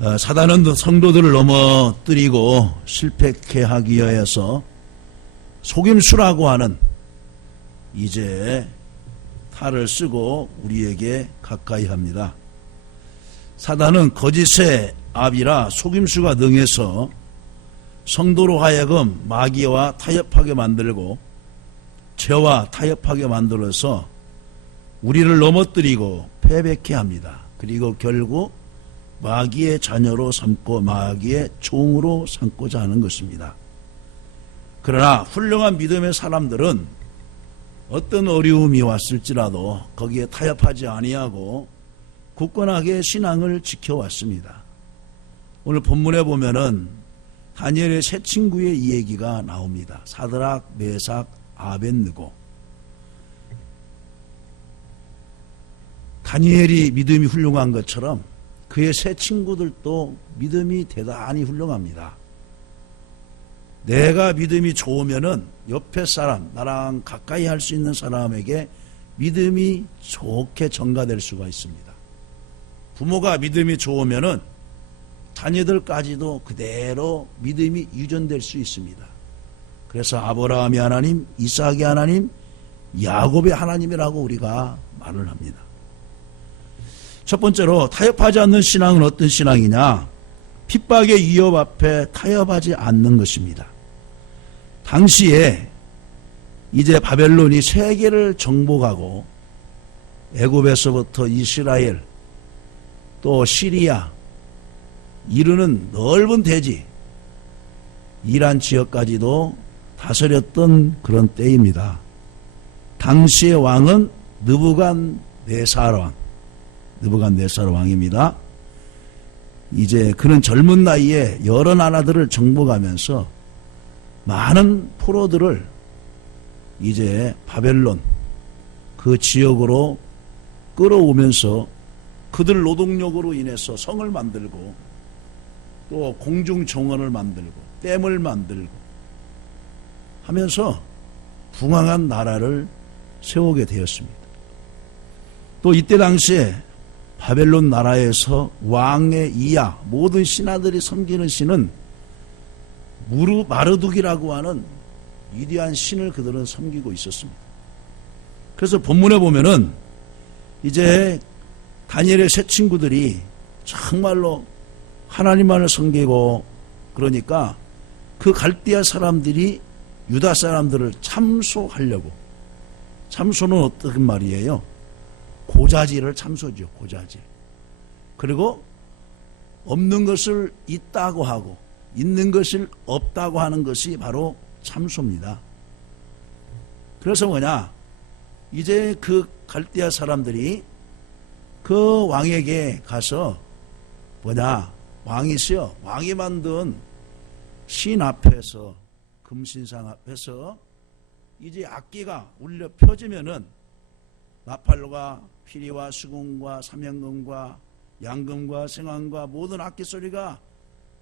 사단은 성도들을 넘어뜨리고 실패케 하기 위해서 속임수라고 하는 이제 탈을 쓰고 우리에게 가까이 합니다. 사단은 거짓의 압이라 속임수가 능해서 성도로 하여금 마귀와 타협하게 만들고 죄와 타협하게 만들어서 우리를 넘어뜨리고 패배케 합니다. 그리고 결국 마귀의 자녀로 삼고 마귀의 종으로 삼고자 하는 것입니다. 그러나 훌륭한 믿음의 사람들은 어떤 어려움이 왔을지라도 거기에 타협하지 아니하고 굳건하게 신앙을 지켜왔습니다. 오늘 본문에 보면은 다니엘의 세 친구의 이 얘기가 나옵니다. 사드락, 메삭, 아벳느고. 다니엘이 믿음이 훌륭한 것처럼 그의 세 친구들도 믿음이 대단히 훌륭합니다. 내가 믿음이 좋으면은 옆에 사람, 나랑 가까이 할 수 있는 사람에게 믿음이 좋게 전가될 수가 있습니다. 부모가 믿음이 좋으면은 자녀들까지도 그대로 믿음이 유전될 수 있습니다. 그래서 아브라함의 하나님, 이삭의 하나님, 야곱의 하나님이라고 우리가 말을 합니다. 첫 번째로 타협하지 않는 신앙은 어떤 신앙이냐? 핍박의 위협 앞에 타협하지 않는 것입니다. 당시에 이제 바벨론이 세계를 정복하고 애굽에서부터 이스라엘 또 시리아 이르는 넓은 대지 이란 지역까지도 다스렸던 그런 때입니다. 당시의 왕은 느부갓네살 왕입니다. 이제 그는 젊은 나이에 여러 나라들을 정복하면서 많은 포로들을 이제 바벨론 그 지역으로 끌어오면서 그들 노동력으로 인해서 성을 만들고 또 공중정원을 만들고 댐을 만들고 하면서 붕황한 나라를 세우게 되었습니다. 또 이때 당시에 바벨론 나라에서 왕의 이하 모든 신하들이 섬기는 신은 마르둑이라고 하는 위대한 신을 그들은 섬기고 있었습니다. 그래서 본문에 보면은 이제 다니엘의 세 친구들이 정말로 하나님만을 섬기고 그러니까 그 갈대아 사람들이 유다 사람들을 참소하려고, 참소는 어떤 말이에요? 고자질을 참소죠. 고자질. 그리고 없는 것을 있다고 하고 있는 것을 없다고 하는 것이 바로 참소입니다. 그래서 뭐냐? 이제 그 갈대아 사람들이 그 왕에게 가서 뭐냐? 왕이시여, 왕이 만든 신 앞에서, 금신상 앞에서 이제 악기가 울려 펴지면은 나팔과 피리와 수금과 삼양금과 양금과 생황과 모든 악기 소리가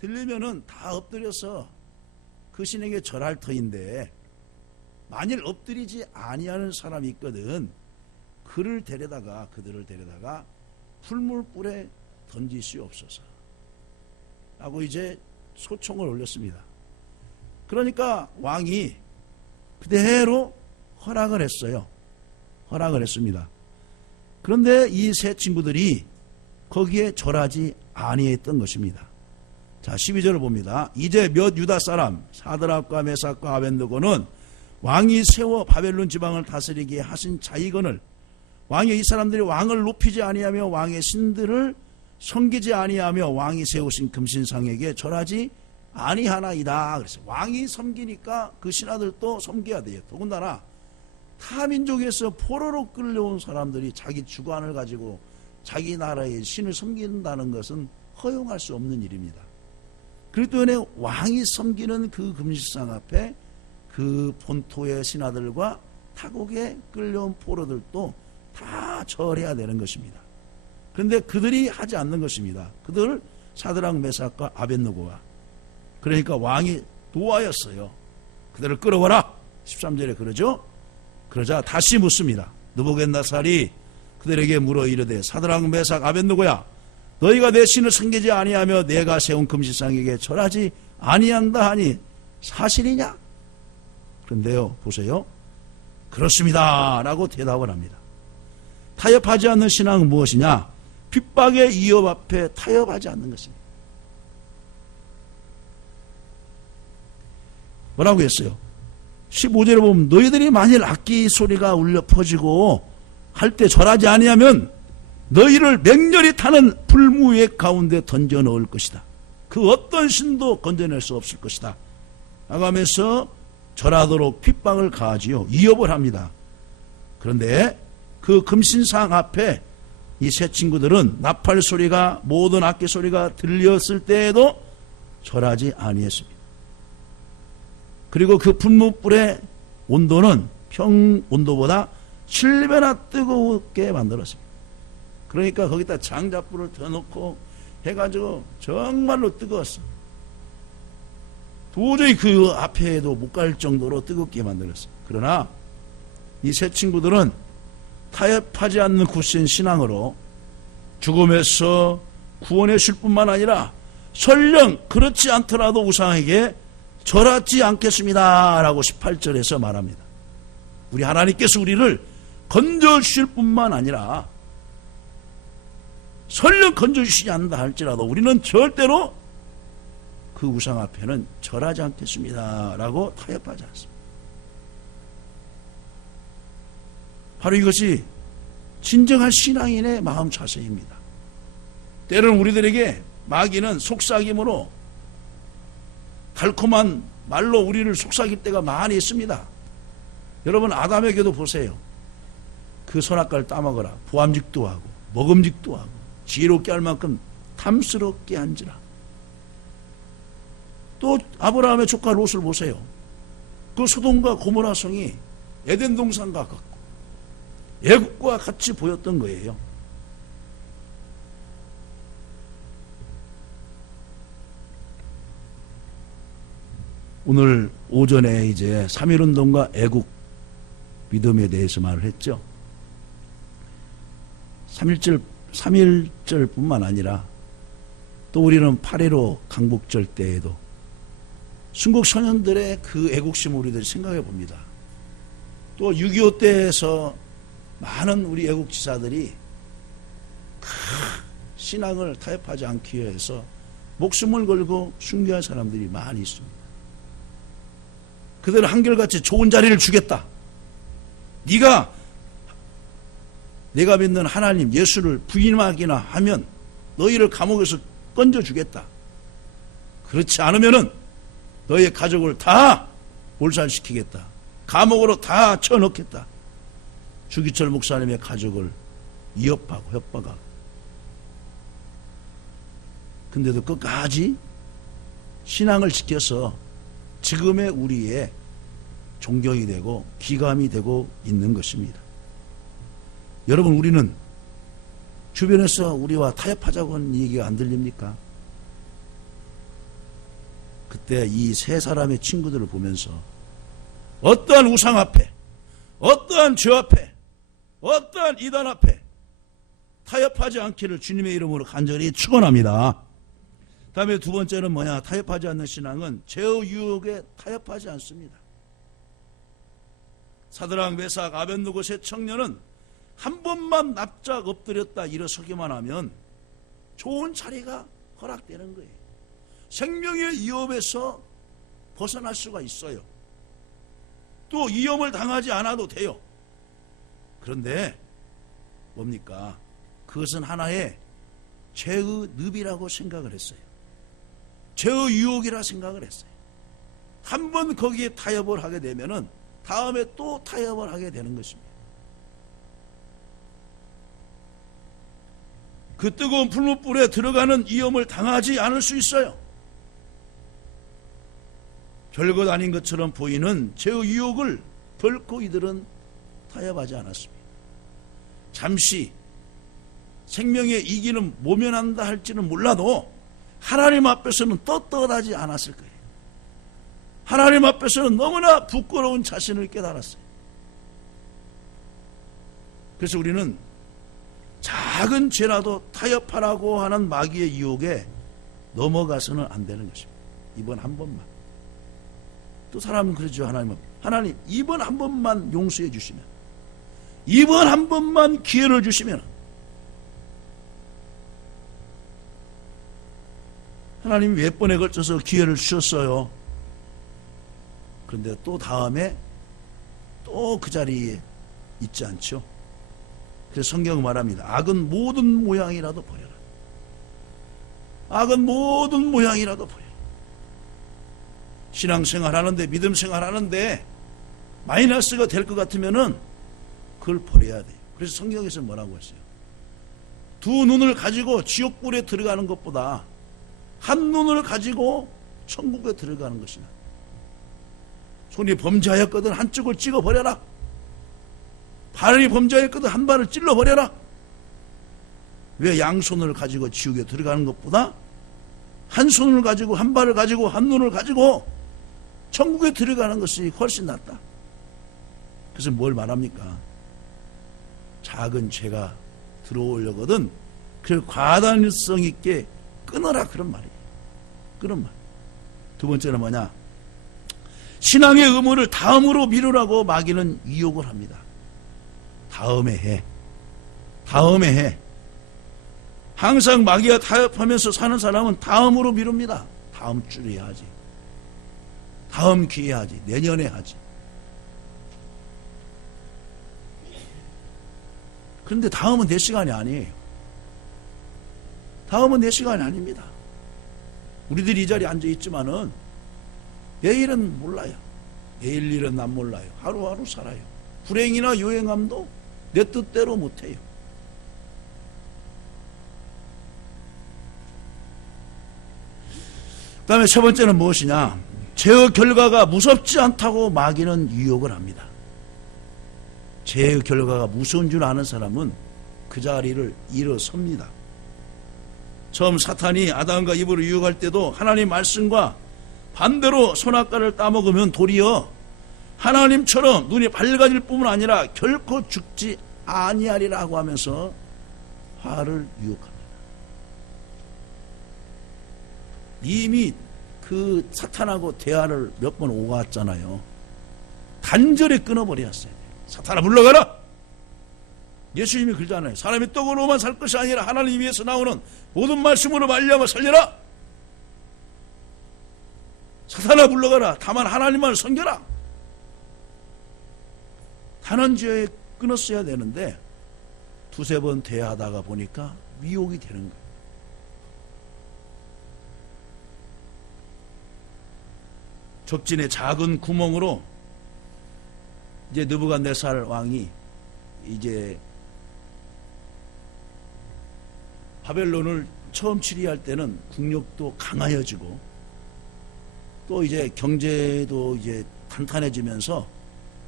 들리면은 다 엎드려서 그 신에게 절할 터인데, 만일 엎드리지 아니하는 사람이 있거든 그들을 데려다가 풀물불에 던지시옵소서 하고 이제 소총을 올렸습니다. 그러니까 왕이 그대로 허락을 했어요. 허락을 했습니다. 그런데 이 세 친구들이 거기에 절하지 아니했던 것입니다. 자, 12절을 봅니다. 이제 몇 유다 사람 사드락과 메삭과 아벳느고는 왕이 세워 바벨론 지방을 다스리게 하신 자이건을, 왕이 이 사람들이 왕을 높이지 아니하며 왕의 신들을 섬기지 아니하며 왕이 세우신 금신상에게 절하지 아니하나이다. 그래서 왕이 섬기니까 그 신하들도 섬겨야 돼요. 더군다나 타 민족에서 포로로 끌려온 사람들이 자기 주관을 가지고 자기 나라의 신을 섬긴다는 것은 허용할 수 없는 일입니다. 그렇기 때문에 왕이 섬기는 그 금신상 앞에 그 본토의 신하들과 타국에 끌려온 포로들도 다 절해야 되는 것입니다. 그런데 그들이 하지 않는 것입니다. 그들 사드락 메삭과 아벳느고가, 그러니까 왕이 노하였어요. 그들을 끌어와라. 13절에 그러죠. 그러자 다시 묻습니다. 느부갓네살이 그들에게 물어 이르되 사드락 메삭 아벳느고야, 너희가 내 신을 섬기지 아니하며 내가 세운 금시상에게 절하지 아니한다 하니 사실이냐? 그런데요, 보세요. 그렇습니다 라고 대답을 합니다. 타협하지 않는 신앙은 무엇이냐? 핍박의 위협 앞에 타협하지 않는 것입니다. 뭐라고 했어요? 15절에 보면 너희들이 만일 악기 소리가 울려 퍼지고 할 때 절하지 아니하면 너희를 맹렬히 타는 불무의 가운데 던져 넣을 것이다. 그 어떤 신도 건져낼 수 없을 것이다. 라고 하면서 절하도록 핍박을 가하지요. 위협을 합니다. 그런데 그 금신상 앞에 이 세 친구들은 나팔 소리가 모든 악기 소리가 들렸을 때에도 절하지 아니했습니다. 그리고 그 분무불의 온도는 평온도보다 7배나 뜨겁게 만들었습니다. 그러니까 거기다 장작불을 더 넣고 해가지고 정말로 뜨거웠어. 도저히 그 앞에도 못 갈 정도로 뜨겁게 만들었어요. 그러나 이 세 친구들은 타협하지 않는 굳센 신앙으로 죽음에서 구원해 줄 뿐만 아니라 설령 그렇지 않더라도 우상에게 절하지 않겠습니다 라고 18절에서 말합니다. 우리 하나님께서 우리를 건져주실 뿐만 아니라 설령 건져주시지 않는다 할지라도 우리는 절대로 그 우상 앞에는 절하지 않겠습니다 라고 타협하지 않습니다. 바로 이것이 진정한 신앙인의 마음 자세입니다. 때로는 우리들에게 마귀는 속삭임으로 달콤한 말로 우리를 속삭일 때가 많이 있습니다. 여러분 아담에게도 보세요. 그 선악과를 따먹어라. 보암직도 하고 먹음직도 하고 지혜롭게 할 만큼 탐스럽게 한지라. 또 아브라함의 조카 롯을 보세요. 그 소돔과 고모라 성이 에덴 동산과 같고 애국과 같이 보였던 거예요. 오늘 오전에 이제 3.1운동과 애국 믿음에 대해서 말을 했죠. 3.1절 뿐만 아니라 또 우리는 8.15 강북절 때에도 순국 소년들의 그 애국심을 우리들이 생각해 봅니다. 또 6.25 때에서 많은 우리 애국지사들이 신앙을 타협하지 않기 위해서 목숨을 걸고 순교한 사람들이 많이 있습니다. 그들은 한결같이 좋은 자리를 주겠다. 내가 믿는 하나님 예수를 부인하기나 하면 너희를 감옥에서 건져주겠다. 그렇지 않으면은 너희의 가족을 다 몰살시키겠다. 감옥으로 다 쳐넣겠다. 주기철 목사님의 가족을 위협하고 협박하고. 근데도 끝까지 신앙을 지켜서 지금의 우리의 존경이 되고 기감이 되고 있는 것입니다. 여러분 우리는 주변에서 우리와 타협하자고 하는 얘기가 안 들립니까? 그때 이 세 사람의 친구들을 보면서 어떠한 우상 앞에 어떠한 죄 앞에 어떠한 이단 앞에 타협하지 않기를 주님의 이름으로 간절히 축원합니다. 다음에 두 번째는 뭐냐? 타협하지 않는 신앙은 죄의 유혹에 타협하지 않습니다. 사드락 메삭 아벳느고 세 청년은 한 번만 납작 엎드렸다 일어서기만 하면 좋은 자리가 허락되는 거예요. 생명의 위협에서 벗어날 수가 있어요. 또 위험을 당하지 않아도 돼요. 그런데 뭡니까? 그것은 하나의 죄의 늪이라고 생각을 했어요. 죄의 유혹이라 생각을 했어요. 한 번 거기에 타협을 하게 되면은 다음에 또 타협을 하게 되는 것입니다. 그 뜨거운 풀무불에 들어가는 위험을 당하지 않을 수 있어요. 별것 아닌 것처럼 보이는 죄의 유혹을 결코 이들은 타협하지 않았습니다. 잠시 생명의 이기는 모면한다 할지는 몰라도 하나님 앞에서는 떳떳하지 않았을 거예요. 하나님 앞에서는 너무나 부끄러운 자신을 깨달았어요. 그래서 우리는 작은 죄라도 타협하라고 하는 마귀의 유혹에 넘어가서는 안 되는 것입니다. 이번 한 번만. 또 사람은 그러죠. 하나님 이번 한 번만 용서해 주시면, 이번 한 번만 기회를 주시면, 하나님 몇 번에 걸쳐서 기회를 주셨어요. 그런데 또 다음에 또 그 자리에 있지 않죠. 그래서 성경은 말합니다. 악은 모든 모양이라도 버려라. 악은 모든 모양이라도 버려라. 신앙생활 하는데, 믿음 생활 하는데 마이너스가 될 것 같으면은 그걸 버려야 돼요. 그래서 성경에서 뭐라고 했어요? 두 눈을 가지고 지옥불에 들어가는 것보다 한 눈을 가지고 천국에 들어가는 것이나, 손이 범죄하였거든 한쪽을 찍어버려라. 발이 범죄하였거든 한 발을 찔러버려라. 왜 양손을 가지고 지옥에 들어가는 것보다 한 손을 가지고, 한 발을 가지고, 한 눈을 가지고 천국에 들어가는 것이 훨씬 낫다. 그래서 뭘 말합니까? 작은 죄가 들어오려거든 그걸 과단성 있게 끊어라, 그런 말이에요. 그런 말. 두 번째는 뭐냐? 신앙의 의무를 다음으로 미루라고 마귀는 유혹을 합니다. 다음에 해. 다음에 해. 항상 마귀와 타협하면서 사는 사람은 다음으로 미룹니다. 다음 주에 하지. 다음 기회에 하지. 내년에 하지. 그런데 다음은 내 시간이 아니에요. 다음은 내 시간이 아닙니다. 우리들이 이 자리에 앉아있지만은 내일은 몰라요. 내일 일은 난 몰라요. 하루하루 살아요. 불행이나 요행함도 내 뜻대로 못해요. 그 다음에 세 번째는 무엇이냐? 죄의 결과가 무섭지 않다고 마귀는 유혹을 합니다. 죄의 결과가 무서운 줄 아는 사람은 그 자리를 일어섭니다. 처음 사탄이 아담과 이브를 유혹할 때도 하나님 말씀과 반대로 선악과를 따먹으면 도리어 하나님처럼 눈이 밝아질 뿐만 아니라 결코 죽지 아니하리라고 하면서 화를 유혹합니다. 이미 그 사탄하고 대화를 몇 번 오갔잖아요. 단절에 끊어버렸어요. 사탄아 물러가라. 예수님이 그러잖아요. 사람이 떡으로만 살 것이 아니라 하나님 위에서 나오는 모든 말씀으로 말미암아 살려라. 사탄아 물러가라. 다만 하나님만 섬겨라. 단언지어에 끊었어야 되는데 두세 번 대화하다가 보니까 미혹이 되는 거예요. 적진의 작은 구멍으로 이제 느부갓네살 왕이 이제 바벨론을 처음 치리할 때는 국력도 강하여지고 또 이제 경제도 이제 탄탄해지면서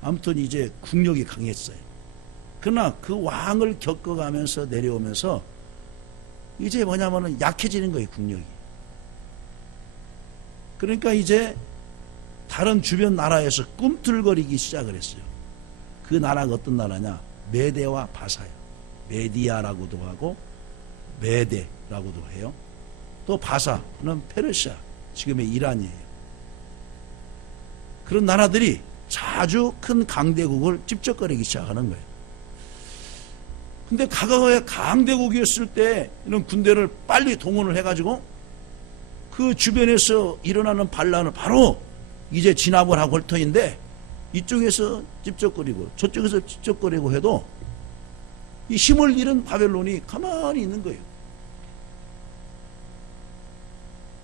아무튼 이제 국력이 강했어요. 그러나 그 왕을 겪어가면서 내려오면서 이제 뭐냐면은 약해지는 거예요, 국력이. 그러니까 이제 다른 주변 나라에서 꿈틀거리기 시작을 했어요. 그 나라가 어떤 나라냐? 메데와 바사요. 메디아라고도 하고 메데라고도 해요. 또 바사는 페르시아, 지금의 이란이에요. 그런 나라들이 자주 큰 강대국을 찝쩍거리기 시작하는 거예요. 근데 과거에 강대국이었을 때는 군대를 빨리 동원을 해가지고 그 주변에서 일어나는 반란을 바로 이제 진압을 하고 할 터인데 이쪽에서 찝쩍거리고 저쪽에서 찝쩍거리고 해도 이 힘을 잃은 바벨론이 가만히 있는 거예요.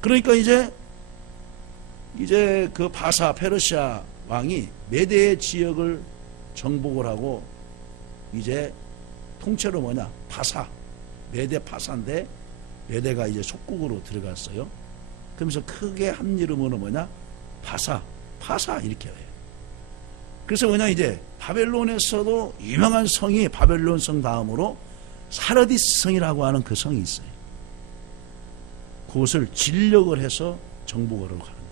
그러니까 이제 그 바사 페르시아 왕이 메대 지역을 정복을 하고 이제 통째로 뭐냐? 바사, 메대 바사인데 메대가 이제 속국으로 들어갔어요. 그러면서 크게 한 이름으로 뭐냐? 바사, 파사 이렇게 해요. 그래서 뭐냐? 이제 바벨론에서도 유명한 성이 바벨론 성 다음으로 사르디스 성이라고 하는 그 성이 있어요. 그것을 진력을 해서 정복을 하고 가는 거예요.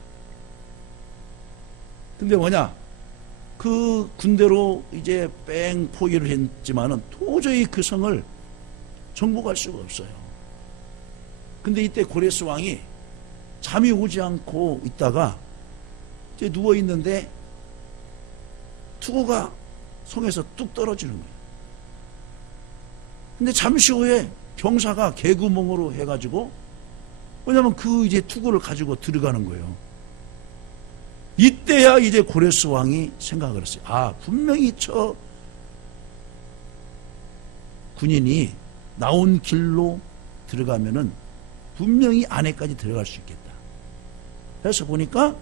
근데 뭐냐? 그 군대로 이제 뺑 포위를 했지만은 도저히 그 성을 정복할 수가 없어요. 근데 이때 고레스 왕이 잠이 오지 않고 있다가 이제 누워 있는데 투구가 성에서 뚝 떨어지는 거예요. 근데 잠시 후에 병사가 개구멍으로 해가지고, 왜냐면 그 이제 투구를 가지고 들어가는 거예요. 이때야 이제 고레스 왕이 생각을 했어요. 아, 분명히 저 군인이 나온 길로 들어가면은 분명히 안에까지 들어갈 수 있겠다. 그래서 보니까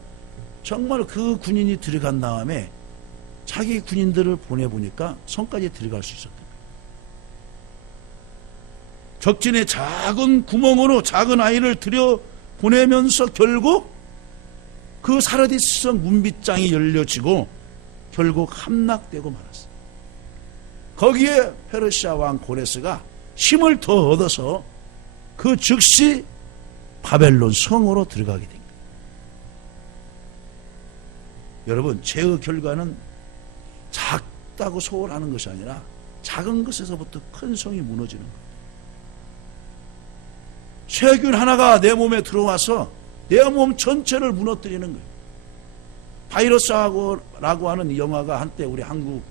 정말 그 군인이 들어간 다음에 자기 군인들을 보내보니까 성까지 들어갈 수 있었다. 적진의 작은 구멍으로 작은 아이를 들여보내면서 결국 그 사르디스성 문빗장이 열려지고 결국 함락되고 말았어요. 거기에 페르시아 왕 고레스가 힘을 더 얻어서 그 즉시 바벨론 성으로 들어가게 됩니다. 여러분, 죄의 결과는 작다고 소홀하는 것이 아니라 작은 것에서부터 큰 성이 무너지는 거예요. 세균 하나가 내 몸에 들어와서 내 몸 전체를 무너뜨리는 거예요. 바이러스라고 하는 영화가 한때 우리 한국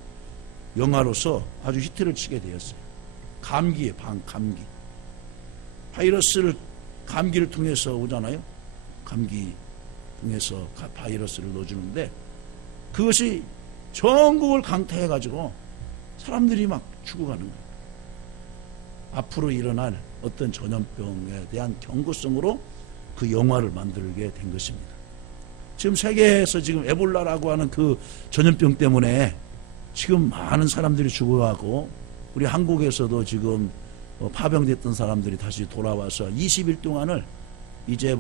영화로서 아주 히트를 치게 되었어요. 감기에 감기. 감기를 통해서 오잖아요. 감기 통해서 바이러스를 넣어주는데 그것이 전국을 강타해가지고 사람들이 막 죽어가는 거예요. 앞으로 일어날 어떤 전염병에 대한 경고성으로 그 영화를 만들게 된 것입니다. 지금 세계에서 지금 에볼라라고 하는 그 전염병 때문에 지금 많은 사람들이 죽어가고 우리 한국에서도 지금 파병됐던 사람들이 다시 돌아와서 20일 동안을 이제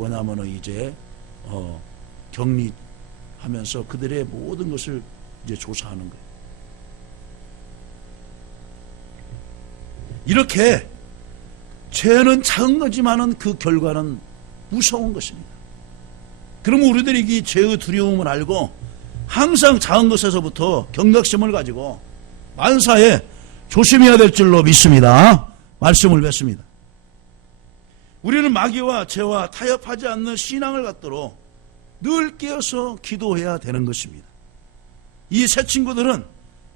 격리하면서 그들의 모든 것을 이제 조사하는 거예요. 이렇게 죄는 작은 거지만은 그 결과는 무서운 것입니다. 그러면 우리들이 이 죄의 두려움을 알고 항상 작은 것에서부터 경각심을 가지고 만사에 조심해야 될 줄로 믿습니다. 말씀을 뵙습니다. 우리는 마귀와 죄와 타협하지 않는 신앙을 갖도록 늘 깨어서 기도해야 되는 것입니다. 이 세 친구들은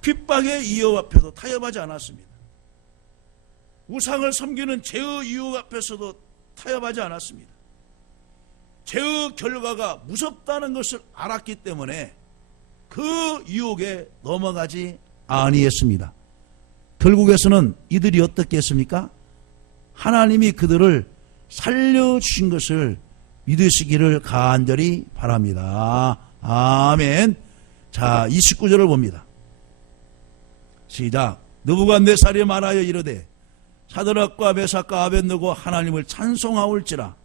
핍박의 이유 앞에도 타협하지 않았습니다. 우상을 섬기는 죄의 유혹 앞에서도 타협하지 않았습니다. 죄의 결과가 무섭다는 것을 알았기 때문에 그 유혹에 넘어가지 아니했습니다. 결국에서는 이들이 어떻게 했습니까? 하나님이 그들을 살려주신 것을 믿으시기를 간절히 바랍니다. 아멘. 자, 29절을 봅니다. 시작. 느부갓네살이 말하여 이르되 사드락과 메삭과 아벳느고 하나님을 찬송하올지라.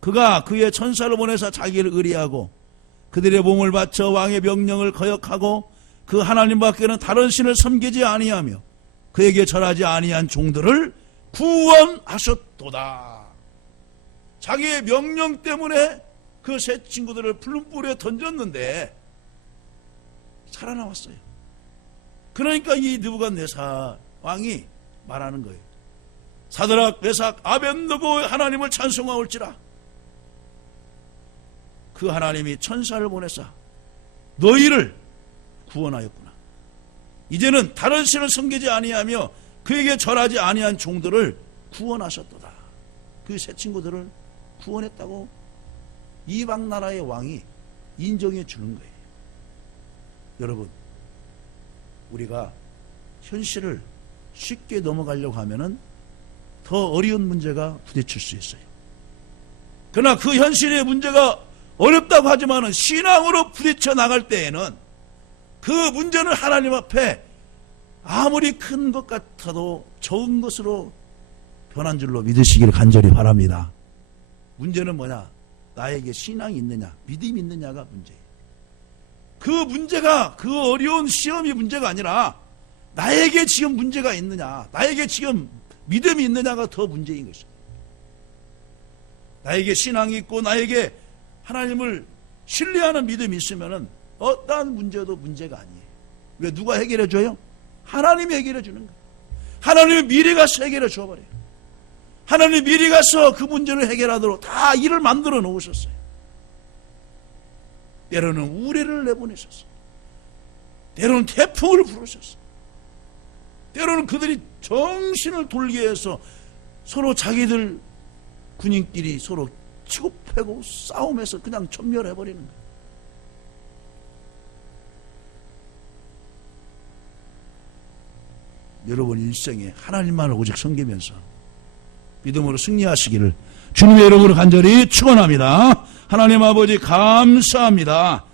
그가 그의 천사를 보내사 자기를 의리하고 그들의 몸을 바쳐 왕의 명령을 거역하고 그 하나님 밖에는 다른 신을 섬기지 아니하며 그에게 절하지 아니한 종들을 구원하셨도다. 자기의 명령 때문에 그 세 친구들을 풀무불에 던졌는데 살아나왔어요. 그러니까 이 느부갓네살 왕이 말하는 거예요. 사드락, 메삭, 아벳느고 하나님을 찬송하올지라. 그 하나님이 천사를 보내사 너희를 구원하였구나. 이제는 다른 신을 섬기지 아니하며 그에게 절하지 아니한 종들을 구원하셨도다. 그 세 친구들을 구원했다고 이방 나라의 왕이 인정해 주는 거예요. 여러분, 우리가 현실을 쉽게 넘어가려고 하면은 더 어려운 문제가 부딪힐 수 있어요. 그러나 그 현실의 문제가 어렵다고 하지만은 신앙으로 부딪혀 나갈 때에는 그 문제는 하나님 앞에 아무리 큰 것 같아도 적은 것으로 변한 줄로 믿으시기를 간절히 바랍니다. 문제는 뭐냐? 나에게 신앙이 있느냐, 믿음이 있느냐가 문제예요. 그 문제가, 그 어려운 시험이 문제가 아니라 나에게 지금 문제가 있느냐, 나에게 지금 믿음이 있느냐가 더 문제인 것입니다. 나에게 신앙이 있고 나에게 하나님을 신뢰하는 믿음이 있으면은 어떠한 문제도 문제가 아니에요. 왜? 누가 해결해 줘요? 하나님이 해결해 주는 거예요. 하나님의 미래가 해결해 줘버려요. 하나님 미리 가서 그 문제를 해결하도록 다 일을 만들어 놓으셨어요. 때로는 우레를 내보내셨어요. 때로는 태풍을 부르셨어요. 때로는 그들이 정신을 돌게 해서 서로 자기들 군인끼리 서로 치고 패고 싸움해서 그냥 전멸해버리는 거예요. 여러분 일생에 하나님만을 오직 섬기면서 믿음으로 승리하시기를 주님의 이름으로 간절히 축원합니다. 하나님 아버지 감사합니다.